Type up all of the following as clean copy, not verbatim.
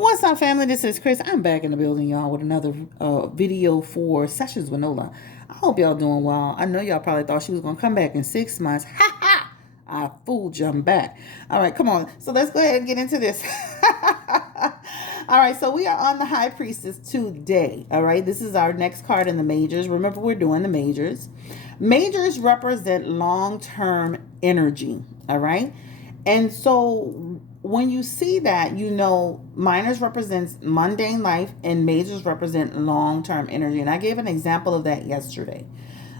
What's up, family? This is Chris. I'm back in the building, y'all, with another video for Sessions with Nola. I hope y'all doing well. I know y'all probably thought she was going to come back in 6 months. Ha ha! I fooled you. I'm back. All right, come on. So let's go ahead and get into this. All right, so we are on the High Priestess today. All right, this is our next card in the majors. Remember, we're doing the majors. Majors represent long-term energy. All right. And so when you see that, you know, minors represents mundane life and majors represent long-term energy. And I gave an example of that yesterday.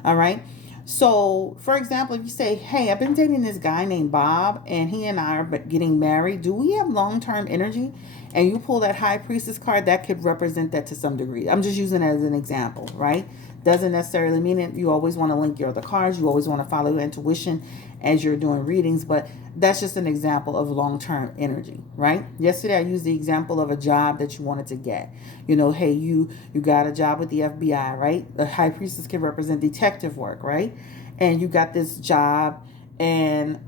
All right. So, for example, if you say, hey, I've been dating this guy named Bob and he and I are getting married, do we have long-term energy? And you pull that High Priestess card, that could represent that to some degree. I'm just using it as an example, right? Doesn't necessarily mean it. You always want to link your other cards. You always want to follow your intuition as you're doing readings, but that's just an example of long-term energy, right? Yesterday, I used the example of a job that you wanted to get. You know, hey, you got a job with the FBI, right? The High Priestess can represent detective work, right? And you got this job, and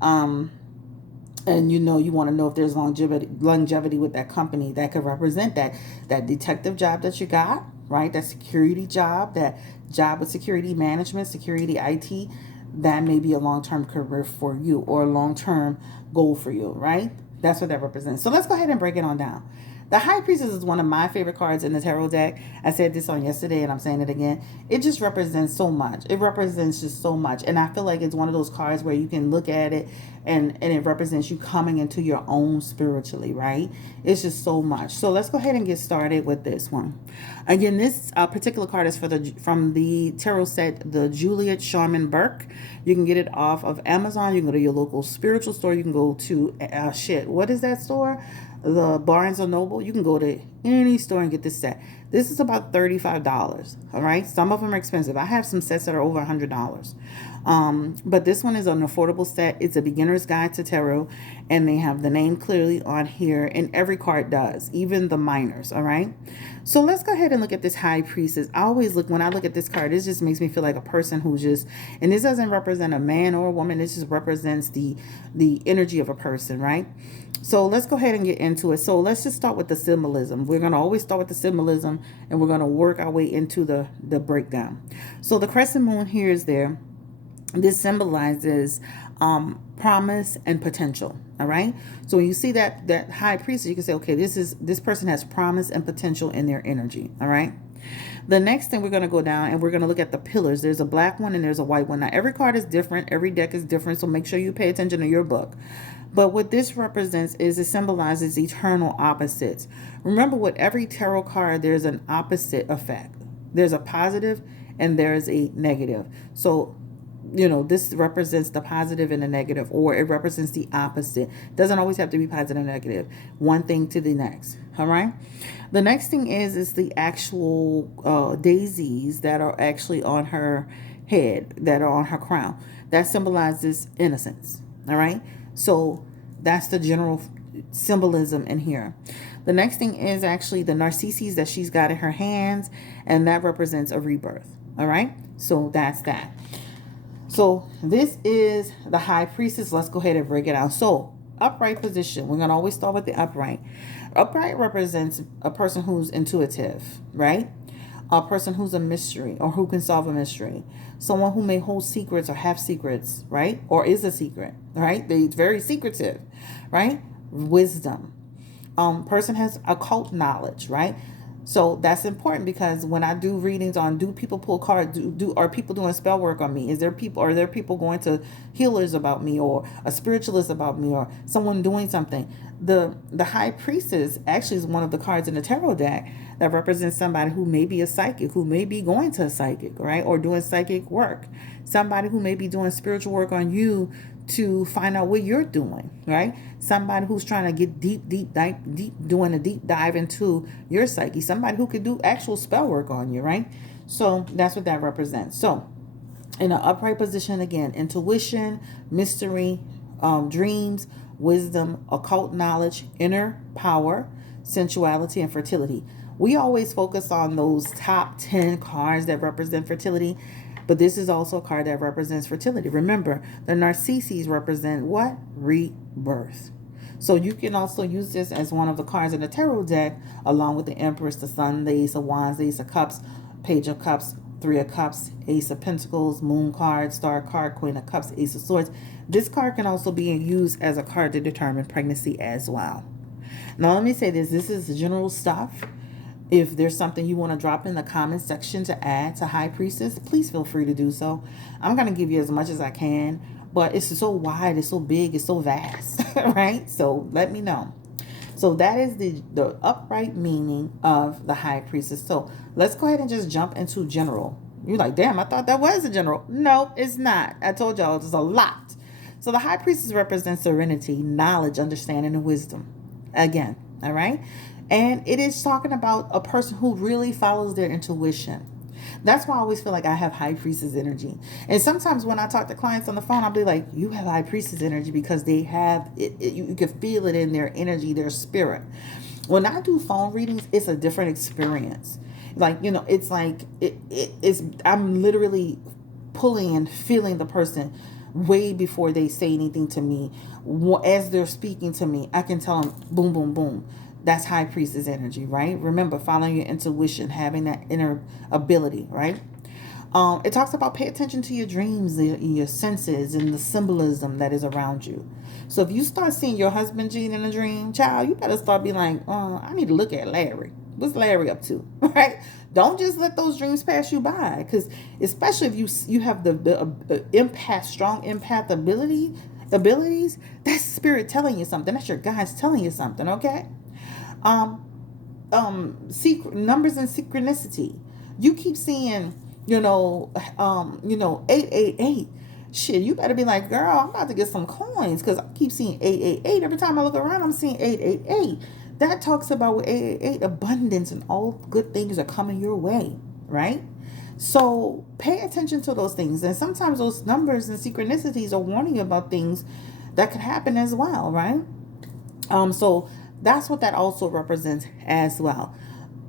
you know, you want to know if there's longevity with that company. That could represent that detective job that you got, right? That security job, that job with security management, security IT. That may be a long-term career for you or a long-term goal for you, right? That's what that represents. So let's go ahead and break it on down. The High Priestess is one of my favorite cards in the tarot deck. I said this on yesterday and I'm saying it again. It just represents so much. It represents just so much. And I feel like it's one of those cards where you can look at it and it represents you coming into your own spiritually, right? It's just so much. So let's go ahead and get started with this one. Again, this particular card is from the tarot set, the Juliet Sharman Burke. You can get it off of Amazon. You can go to your local spiritual store. You can go to, what is that store? The Barnes and Noble. You can go to any store and get this set. This is about $35. All right. Some of them are expensive. I have some sets that are over $100. But this one is an affordable set. It's a beginner's guide to tarot, and they have the name clearly on here, and every card does, even the minors. All right. So let's go ahead and look at this High Priestess. I always look, when I look at this card, it just makes me feel like a person who's just, and this doesn't represent a man or a woman. This just represents the energy of a person, right? So let's go ahead and get into it. So let's just start with the symbolism. We're going to always start with the symbolism, and we're going to work our way into the breakdown. So the crescent moon here is there. This symbolizes promise and potential. All right. So when you see that High Priestess, you can say, okay, this person has promise and potential in their energy. All right. The next thing, we're going to go down and we're going to look at the pillars. There's a black one and there's a white one. Now, every card is different. Every deck is different. So make sure you pay attention to your book. But what this represents is it symbolizes eternal opposites. Remember, with every tarot card, there's an opposite effect. There's a positive and there's a negative. So, you know, this represents the positive and the negative, or it represents the opposite. Doesn't always have to be positive and negative. One thing to the next. All right. The next thing is the actual daisies that are actually on her head, that are on her crown. That symbolizes innocence. All right. So that's the general symbolism in here. The next thing is actually the narcissus that she's got in her hands, and that represents a rebirth. All right. So that's that. So this is the High Priestess. Let's go ahead and break it out. So upright position. We're going to always start with the upright. Upright represents a person who's intuitive, right? A person who's a mystery or who can solve a mystery. Someone who may hold secrets or have secrets, right? Or is a secret, right? They're very secretive, right? Wisdom. Person has occult knowledge, right? So that's important, because when I do readings on, do people pull cards? Are people doing spell work on me? Are there people going to healers about me, or a spiritualist about me, or someone doing something? The High Priestess actually is one of the cards in the tarot deck that represents somebody who may be a psychic, who may be going to a psychic, right? Or doing psychic work. Somebody who may be doing spiritual work on you to find out what you're doing, right? Somebody who's trying to get deep, doing a deep dive into your psyche. Somebody who could do actual spell work on you, right? So that's what that represents. So in an upright position, again, intuition, mystery, dreams, wisdom, occult knowledge, inner power, sensuality, and fertility. We always focus on those top 10 cards that represent fertility. But this is also a card that represents fertility. Remember, the narcissus represent what? Rebirth. So you can also use this as one of the cards in the tarot deck, along with the Empress, the Sun, the Ace of Wands, the Ace of Cups, Page of Cups, Three of Cups, Ace of Pentacles, Moon card, Star card, Queen of Cups, Ace of Swords. This card can also be used as a card to determine pregnancy as well. Now let me say this. This is general stuff. If there's something you want to drop in the comment section to add to High Priestess, please feel free to do so. I'm going to give you as much as I can, but it's so wide, it's so big, it's so vast, right? So let me know. So that is the upright meaning of the High Priestess. So let's go ahead and just jump into general. You're like, damn, I thought that was a general. No, it's not. I told y'all there's a lot. So the High Priestess represents serenity, knowledge, understanding, and wisdom. Again, all right? And it is talking about a person who really follows their intuition. That's why I always feel like I have High Priestess energy. And sometimes when I talk to clients on the phone, I'll be like, you have High Priestess energy, because they have it, you can feel it in their energy, their spirit. When I do phone readings, it's a different experience. Like, it's like it's I'm literally pulling and feeling the person way before they say anything to me. As they're speaking to me, I can tell them, boom, boom, boom. That's High Priestess energy, right? Remember, following your intuition, having that inner ability, right? It talks about pay attention to your dreams, your senses, and the symbolism that is around you. So if you start seeing your husband cheating in a dream, child, you better start being like, I need to look at Larry. What's Larry up to, right? Don't just let those dreams pass you by, because especially if you have the empath, strong empath abilities, that's spirit telling you something. That's your guides telling you something, okay? Secret numbers and synchronicity. You keep seeing, 888. Shit, you better be like, girl, I'm about to get some coins, because I keep seeing 888. Every time I look around, I'm seeing 888. That talks about with 888, abundance and all good things are coming your way, right? So pay attention to those things. And sometimes those numbers and synchronicities are warning you about things that could happen as well, right? So that's what that also represents as well.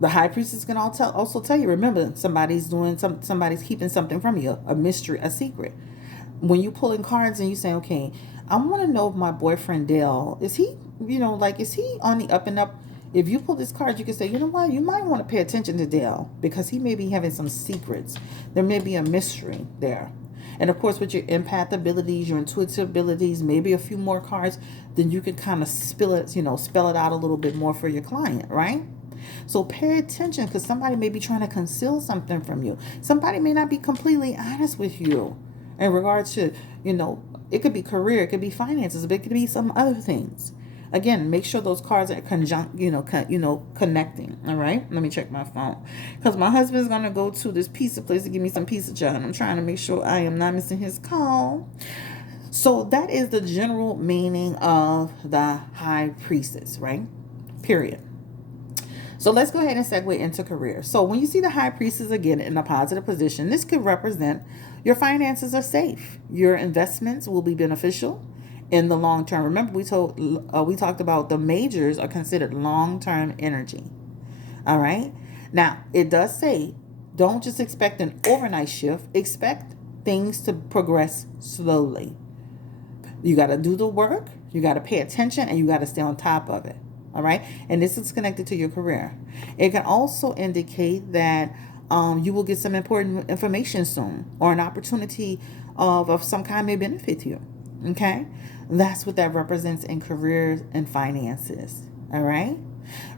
The High Priestess can also tell you, remember, somebody's keeping something from you, a mystery, a secret. When you pull in cards and you say, okay, I want to know if my boyfriend Dale, is he on the up and up? If you pull this card, you can say, you know what, you might want to pay attention to Dale, because he may be having some secrets. There may be a mystery there. And of course, with your empath abilities, your intuitive abilities, maybe a few more cards, then you can kind of spell it out a little bit more for your client, right? So pay attention, because somebody may be trying to conceal something from you. Somebody may not be completely honest with you in regards to, it could be career, it could be finances, but it could be some other things. Again, make sure those cards are connecting. All right. Let me check my phone, because my husband's gonna go to this pizza place to give me some pizza, child. I'm trying to make sure I am not missing his call. So that is the general meaning of the High Priestess, right? Period. So let's go ahead and segue into career. So when you see the High Priestess again in a positive position, this could represent your finances are safe. Your investments will be beneficial in the long term. Remember, we talked about the majors are considered long-term energy. All right. Now, it does say, don't just expect an overnight shift. Expect things to progress slowly. You got to do the work. You got to pay attention, and you got to stay on top of it. All right. And this is connected to your career. It can also indicate that you will get some important information soon, or an opportunity of some kind may benefit you. Okay. That's what that represents in careers and finances. All right.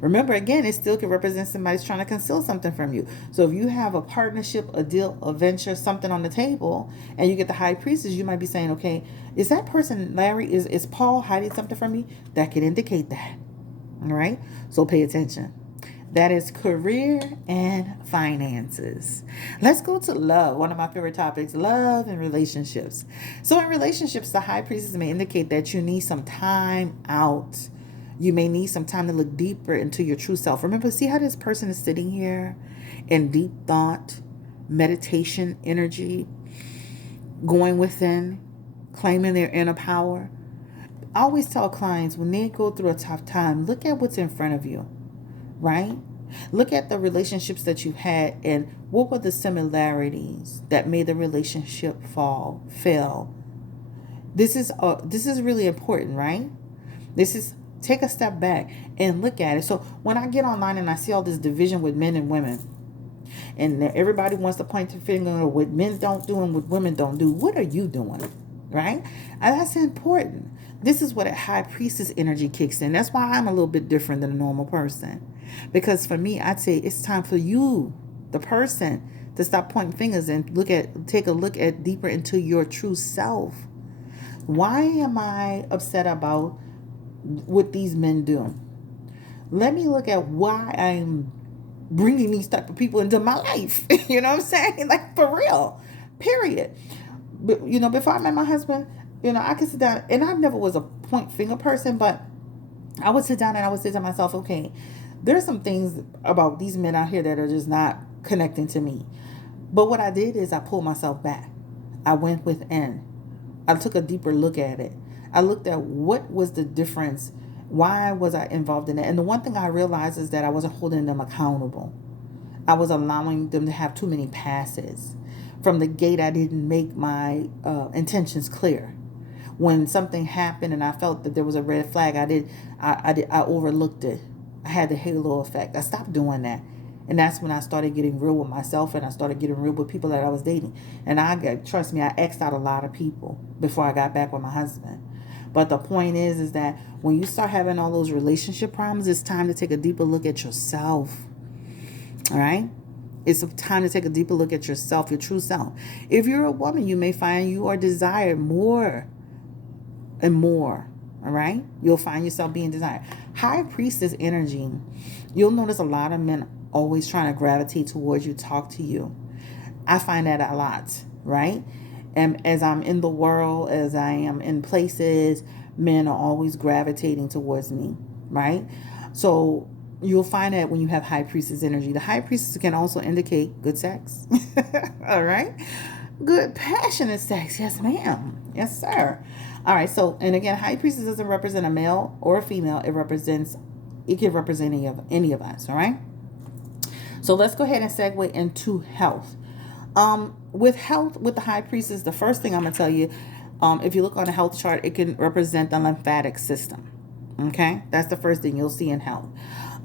Remember, again, it still can represent somebody's trying to conceal something from you. So if you have a partnership, a deal, a venture, something on the table, and you get the High Priestess, you might be saying, okay, is that person, Larry, is Paul hiding something from me? That could indicate that. All right. So pay attention. That is career and finances. Let's go to love. One of my favorite topics, love and relationships. So in relationships, the High Priestess may indicate that you need some time out. You may need some time to look deeper into your true self. Remember, see how this person is sitting here in deep thought, meditation energy, going within, claiming their inner power. I always tell clients, when they go through a tough time, look at what's in front of you, right? Look at the relationships that you had, and what were the similarities that made the relationship fail. This is really important, right? This is Take a step back and look at it. So when I get online and I see all this division with men and women, and everybody wants to point the finger at what men don't do and what women don't do, what are you doing? Right? And that's important. This is what a high priestess energy kicks in. That's why I'm a little bit different than a normal person. Because for me, I'd say it's time for you, the person, to stop pointing fingers and take a look at deeper into your true self. Why am I upset about what these men do? Let me look at why I'm bringing these type of people into my life. You know what I'm saying? Like, for real. Period. But, before I met my husband, I could sit down, and I never was a point finger person, but I would sit down and I would say to myself, okay, there's some things about these men out here that are just not connecting to me. But what I did is I pulled myself back. I went within. I took a deeper look at it. I looked at what was the difference. Why was I involved in it? And the one thing I realized is that I wasn't holding them accountable. I was allowing them to have too many passes. From the gate, I didn't make my intentions clear. When something happened and I felt that there was a red flag, I overlooked it. I had the halo effect. I stopped doing that. And that's when I started getting real with myself, and I started getting real with people that I was dating. And trust me, I X'd out a lot of people before I got back with my husband. But the point is that when you start having all those relationship problems, it's time to take a deeper look at yourself. All right? It's time to take a deeper look at yourself, your true self. If you're a woman, you may find you are desired more and more. All right? You'll find yourself being desired. High priestess energy. You'll notice a lot of men always trying to gravitate towards you, talk to you. I find that a lot, right? And as I'm in the world, as I am in places, men are always gravitating towards me, right? So you'll find that when you have high priestess energy. The high priestess can also indicate good sex. All right? Good passionate sex. Yes, ma'am. Yes, sir. All right. So, and again, high priestess doesn't represent a male or a female. It can represent any of us. All right. So let's go ahead and segue into health. With health, with the high priestess, the first thing I'm going to tell you, if you look on a health chart, it can represent the lymphatic system. Okay. That's the first thing you'll see in health.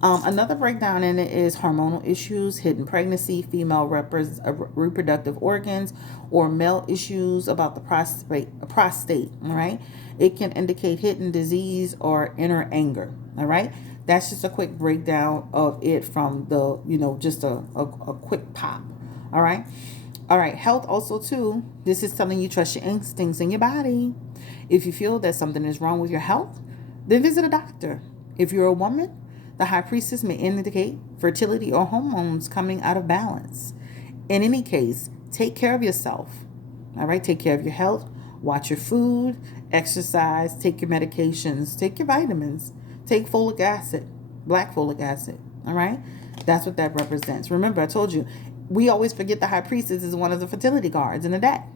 Another breakdown in it is hormonal issues, hidden pregnancy, female reproductive organs, or male issues about the prostate. All right. It can indicate hidden disease or inner anger. All right. That's just a quick breakdown of it from the, just a quick pop. All right. All right. Health also, too. This is telling you trust your instincts in your body. If you feel that something is wrong with your health, then visit a doctor. If you're a woman, the high priestess may indicate fertility or hormones coming out of balance. In any case, take care of yourself. All right. Take care of your health. Watch your food, exercise, take your medications, take your vitamins. Take folic acid, black folic acid. All right. That's what that represents. Remember, I told you, we always forget the high priestess is one of the fertility cards in the deck.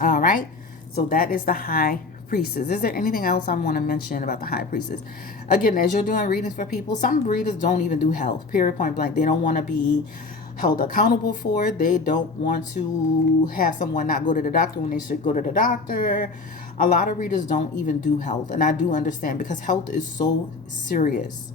All right. So that is the high priestess. Is there anything else I want to mention about the high priestess? Again, as you're doing readings for people, some readers don't even do health, period, point blank. They don't want to be held accountable for it. They don't want to have someone not go to the doctor when they should go to the doctor. A lot of readers don't even do health, and I do understand because health is so serious.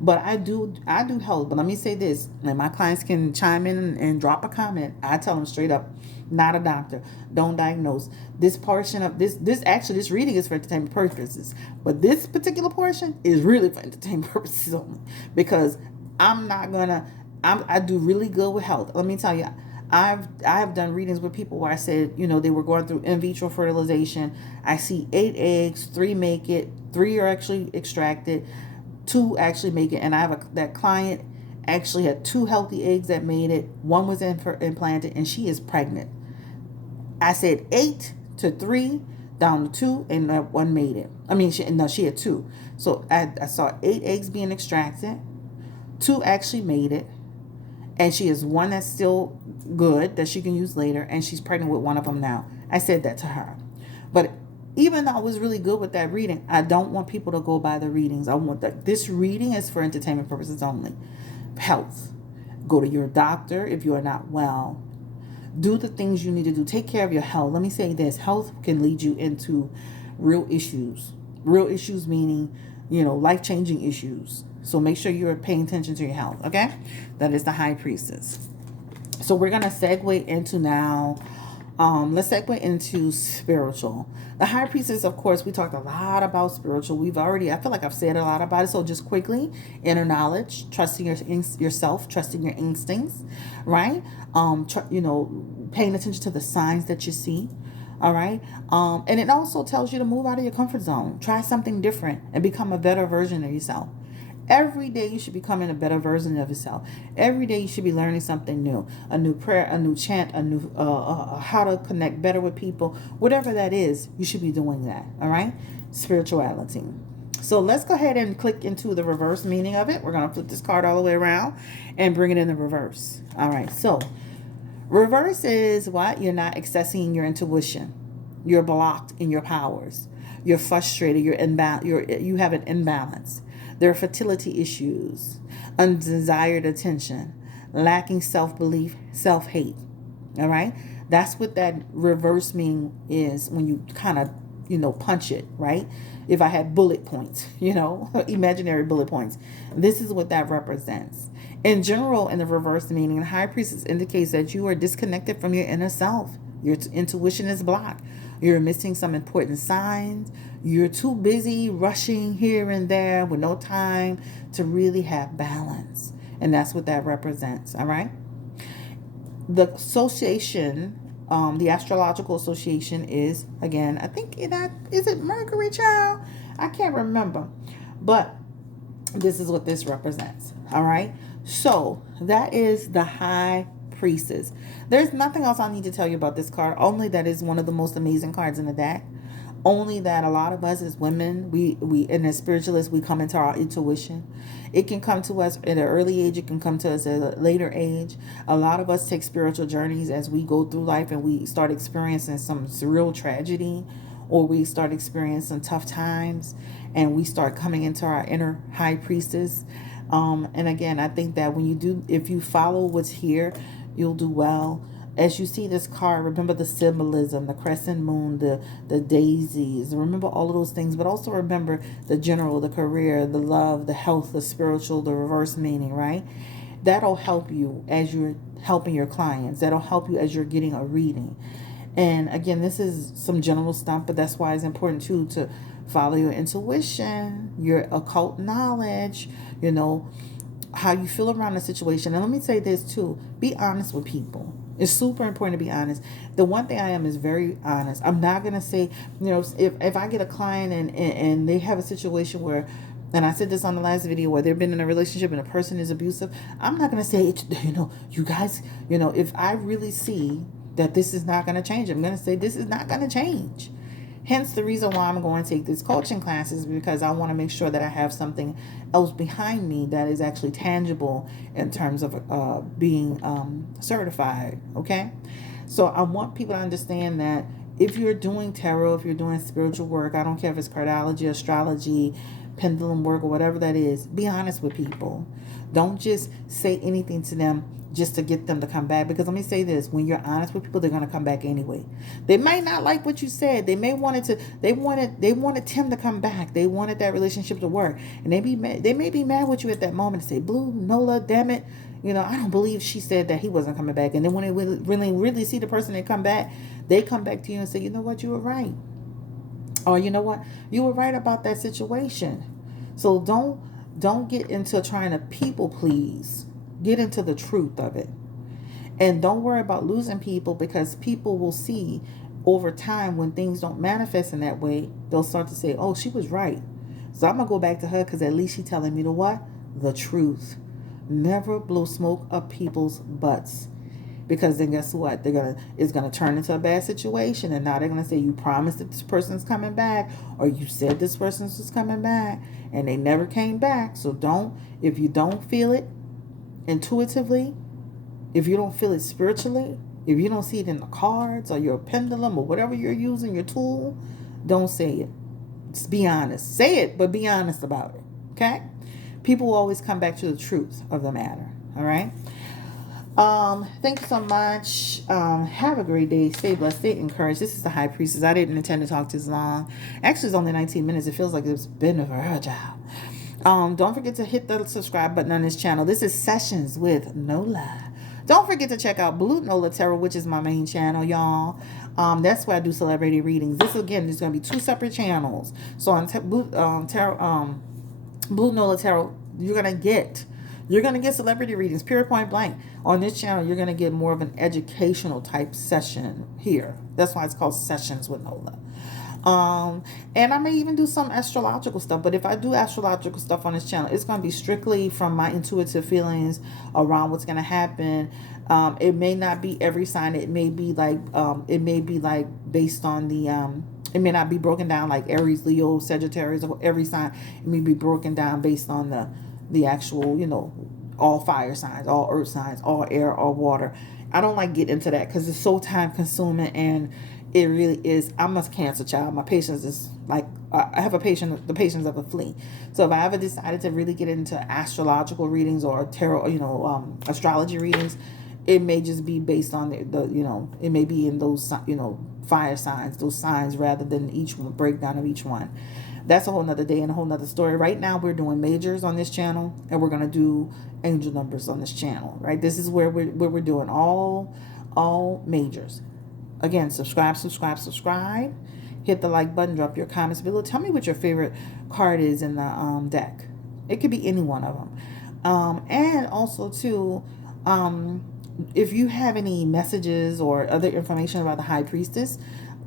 But I do health. But let me say this, and my clients can chime in and drop a comment. I tell them straight up, not a doctor. Don't diagnose. This portion of this reading is for entertainment purposes. But this particular portion is really for entertainment purposes only. Because I do really good with health. Let me tell you, I've done readings with people where I said, they were going through in vitro fertilization. I see 8 eggs, 3 make it, 3 are actually extracted, 2 actually make it. And I have that client actually had 2 healthy eggs that made it. 1 was implanted, and she is pregnant. I said 8 to 3, down to 2, and 1 made it. I mean, she had 2. So I saw 8 eggs being extracted. 2 actually made it. And she has 1 that's still good that she can use later, and she's pregnant with 1 of them now. I said that to her. But even though I was really good with that reading, I don't want people to go by the readings. I want this reading is for entertainment purposes only. Health. Go to your doctor if you are not well. Do the things you need to do. Take care of your health. Let me say this. Health can lead you into real issues. Real issues meaning life-changing issues. So make sure you're paying attention to your health, okay? That is the High Priestess. So we're going to segue into now, let's segue into spiritual. The High Priestess, of course, we talked a lot about spiritual. I feel like I've said a lot about it. So just quickly, inner knowledge, trusting yourself, trusting your instincts, right? Paying attention to the signs that you see. All right. And it also tells you to move out of your comfort zone, try something different, and become a better version of yourself. Every day you should be becoming a better version of yourself. Every day you should be learning something new, a new prayer, a new chant, a new how to connect better with people. Whatever that is, you should be doing that. All right, spirituality. So let's go ahead and click into the reverse meaning of it. We're gonna flip this card all the way around and bring it in the reverse. All right, so reverse is what? You're not accessing your intuition. You're blocked in your powers. You're frustrated. You have an imbalance. There are fertility issues, undesired attention, lacking self-belief, self-hate. All right? That's what that reverse meaning is when you kind of, punch it, right? If I had bullet points, imaginary bullet points, this is what that represents. In general, in the reverse meaning, the High Priestess indicates that you are disconnected from your inner self. Your intuition is blocked. You're missing some important signs. You're too busy rushing here and there with no time to really have balance. And that's what that represents, all right? The association, the astrological association is, again, I think, is it Mercury, child? I can't remember. But this is what this represents, all right? So that is the High Priestess. There's nothing else I need to tell you about this card, only that is one of the most amazing cards in the deck. Only that a lot of us as women, we and as spiritualists, we come into our intuition. It can come to us at an early age. It can come to us at a later age. A lot of us take spiritual journeys as we go through life and we start experiencing some surreal tragedy, or we start experiencing tough times, and we start coming into our inner High Priestess. And again, I think that if you follow what's here, you'll do well. As you see this card, remember the symbolism, the crescent moon, the daisies. Remember all of those things, but also remember the general, the career, the love, the health, the spiritual, the reverse meaning, right? That'll help you as you're helping your clients. That'll help you as you're getting a reading. And again, this is some general stuff, but that's why it's important too to follow your intuition, your occult knowledge, how you feel around the situation. And let me say this too, be honest with people. It's super important to be honest. The one thing I am is very honest. I'm not going to say, if I get a client and they have a situation where, and I said this on the last video, where they've been in a relationship and a person is abusive, I'm not going to say, you guys, if I really see that this is not going to change, I'm going to say this is not going to change. Hence the reason why I'm going to take these coaching classes, because I want to make sure that I have something else behind me that is actually tangible in terms of being certified, okay? So I want people to understand that if you're doing tarot, if you're doing spiritual work, I don't care if it's cardiology, astrology, pendulum work, or whatever that is, be honest with people. Don't just say anything to them just to get them to come back. Because let me say this, when you're honest with people, they're going to come back anyway. They might not like what you said. They wanted Tim to come back. They wanted that relationship to work. And they may be mad with you at that moment and say, Blue, Nola, damn it. I don't believe she said that he wasn't coming back. And then when they really see the person that come back, they come back to you and say, you know what, you were right. Or you know what, you were right about that situation. So don't get into trying to people please. Get into the truth of it. And don't worry about losing people, because people will see over time when things don't manifest in that way, they'll start to say, oh, she was right. So I'm going to go back to her because at least she's telling me the truth. Never blow smoke up people's butts. Because then guess what? It's gonna turn into a bad situation, and now they're gonna say you promised that this person's coming back, or you said this person was coming back, and they never came back. So if you don't feel it intuitively, if you don't feel it spiritually, if you don't see it in the cards or your pendulum or whatever you're using, your tool, don't say it. Just be honest. Say it, but be honest about it. Okay? People will always come back to the truth of the matter. All right? Thank you so much. Have a great day. Stay blessed. Stay encouraged. This is the High Priestess. I didn't intend to talk this long. Actually, it's only 19 minutes. It feels like it's been a while. Don't forget to hit the subscribe button on this channel. This is Sessions with Nola. Don't forget to check out Blue Nola Tarot, which is my main channel, y'all. That's where I do celebrity readings. This again is going to be 2 separate channels. So on Blue Nola Tarot, you're gonna get celebrity readings, period, point blank. On this channel, you're gonna get more of an educational type session here. That's why it's called Sessions with Nola. And I may even do some astrological stuff, but if I do astrological stuff on this channel, it's going to be strictly from my intuitive feelings around what's going to happen. It may not be every sign. It may be like based on the, it may not be broken down like Aries, Leo, Sagittarius, or every sign. It may be broken down based on the actual, all fire signs, all earth signs, all air, all water. I don't like get into that because it's so time consuming, and it really is. I'm a Cancer child. My patience is like, I have the patience of a flea. So if I ever decided to really get into astrological readings or tarot, astrology readings, it may just be based on it may be in those, fire signs, those signs, rather than each one, breakdown of each one. That's a whole nother day and a whole nother story. Right now we're doing majors on this channel, and we're going to do angel numbers on this channel, right? This is where we're doing all majors. Again, subscribe. Hit the like button, drop your comments below. Tell me what your favorite card is in the deck. It could be any one of them. And also too, if you have any messages or other information about the High Priestess,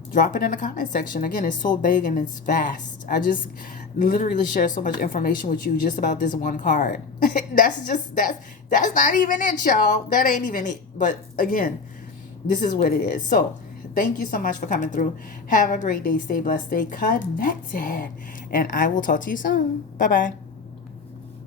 drop it in the comment section. Again, it's so big and it's vast. I just literally share so much information with you just about this one card. that's not even it, y'all. That ain't even it. But again, this is what it is. So thank you so much for coming through. Have a great day. Stay blessed. Stay connected. And I will talk to you soon. Bye-bye.